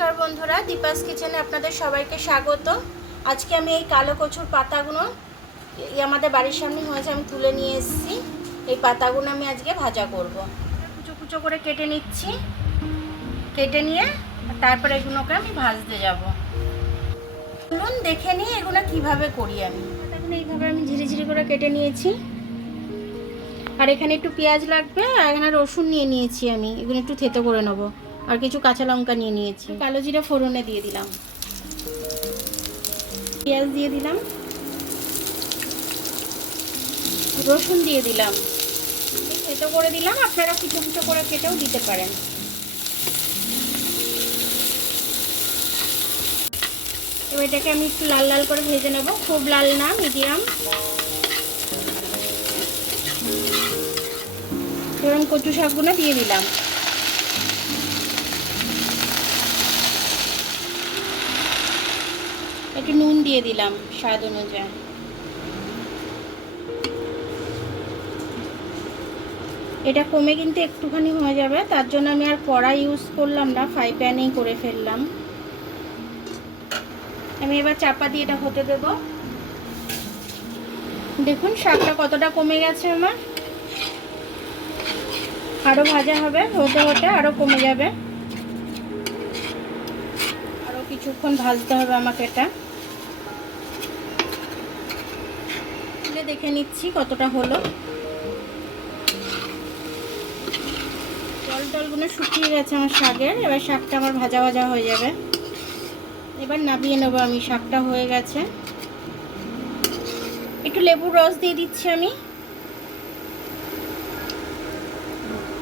নমস্কার বন্ধুরা, দীপাস কিচেনে আপনাদের সবাইকে স্বাগত। আজকে আমি এই কালো কচুর পাতাগুলো আমাদের বাড়ির সামনে হয়েছে, আমি তুলে নিয়ে এসেছি। এই পাতাগুলো আমি আজকে ভাজা করব। কুচো কুচো করে কেটে নিচ্ছি, কেটে নিয়ে তারপরে এগুলোকে আমি ভাজতে যাব। চলুন দেখে নিই এগুলো কিভাবে করি। আমি পাতাগুলো এইভাবে আমি ঝিরি ঝিরি করে কেটে নিয়েছি। আর এখানে একটু পেঁয়াজ লাগবে, আর এখানে রসুন নিয়ে নিয়েছি। আমি এগুলো একটু থেতো করে নেবো। আর কিছু কাঁচা লঙ্কা নিয়ে নিয়েছি। কালো জিরা ফোড়নে দিয়ে দিলাম, পেঁয়াজ দিয়ে দিলাম, রসুন দিয়ে দিলাম, থেতো করে দিলাম। আপনারা কিছু কিছু করে কেটেও দিতে পারেন। এবার এটাকে আমি একটু লাল লাল করে ভেজে নেব, খুব লাল না, মিডিয়াম। এবার কচু শাকগুলো দিয়ে দিলাম। একটু নুন দিয়ে দিলাম স্বাদ অনুযায়ী। এটা কমে কিন্তু একটুখানি হয়ে যাবে, তার জন্য আমি আর কড়াই ইউজ করলাম না, ফ্রাই প্যানেই করে ফেললাম। আমি এবার চাপা দিয়ে এটা হতে দেব। দেখুন শাকটা কতটা কমে গেছে আমার। আরও ভাজা হবে, হতে হতে আরও কমে যাবে। আরও কিছুক্ষণ ভাজতে হবে আমাকে। এটা দেখে নিচ্ছি কতটা হলো। জল টলগুলো শুকিয়ে গেছে আমার শাকের। এবার শাকটা আমার ভাজা ভাজা হয়ে যাবে। এবার নামিয়ে নেব আমি। শাকটা হয়ে গেছে। একটু লেবুর রস দিয়ে দিচ্ছি আমি।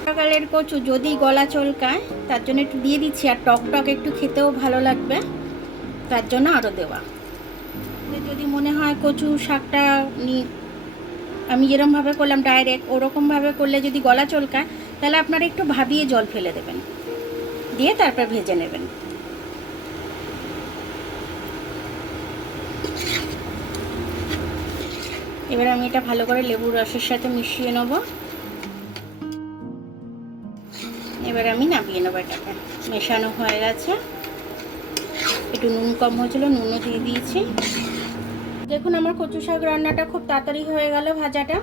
সকালের কচু যদি গলা চলকায় তার জন্য একটু দিয়ে দিচ্ছি। আর টক টক একটু খেতেও ভালো লাগবে, তার জন্য আরও দেওয়া। যদি মনে হয় কচু শাকটা আমি যেরকমভাবে করলাম ডাইরেক্ট, ওরকমভাবে করলে যদি গলা চলকায়, তাহলে আপনারা একটু ভাবিয়ে জল ফেলে দেবেন, দিয়ে তারপর ভেজে নেবেন। এবার আমি এটা ভালো করে লেবুর রসের সাথে মিশিয়ে নেব। এবার আমি নামিয়ে নেবো। এটাকে মেশানো হয়ে গেছে। একটু নুন কম হয়েছিল, নুনও দিয়ে দিয়েছি। দেখুন আমার কচু শাক রান্নাটা খুব তাড়াতাড়ি হয়ে গেল, ভাজাটা।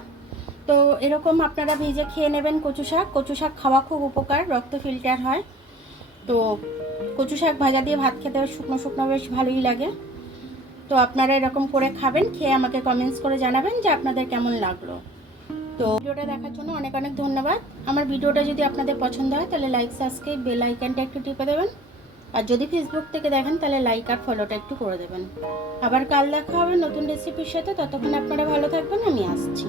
তো এরকম আপনারা ভেজে খেয়ে নেবেন কচু শাক। কচু শাক খাওয়া খুব উপকার, রক্ত ফিল্টার হয়। তো কচু শাক ভাজা দিয়ে ভাত খেতে শুকনো শুকনো বেশ ভালোই লাগে। তো আপনারা এরকম করে খাবেন, খেয়ে আমাকে কমেন্টস করে জানাবেন যে আপনাদের কেমন লাগলো। তো ভিডিওটা দেখার জন্য অনেক অনেক ধন্যবাদ। আমার ভিডিওটা যদি আপনাদের পছন্দ হয় তাহলে লাইক, সাবস্ক্রাইব, বেল আইকনটা একটু টিপে দেবেন। আর যদি ফেসবুক থেকে দেখেন তাহলে লাইক আর ফলোটা একটু করে দেবেন। আবার কাল দেখা হবে নতুন রেসিপির সাথে। ততক্ষণ আপনারা ভালো থাকবেন, আমি আসছি।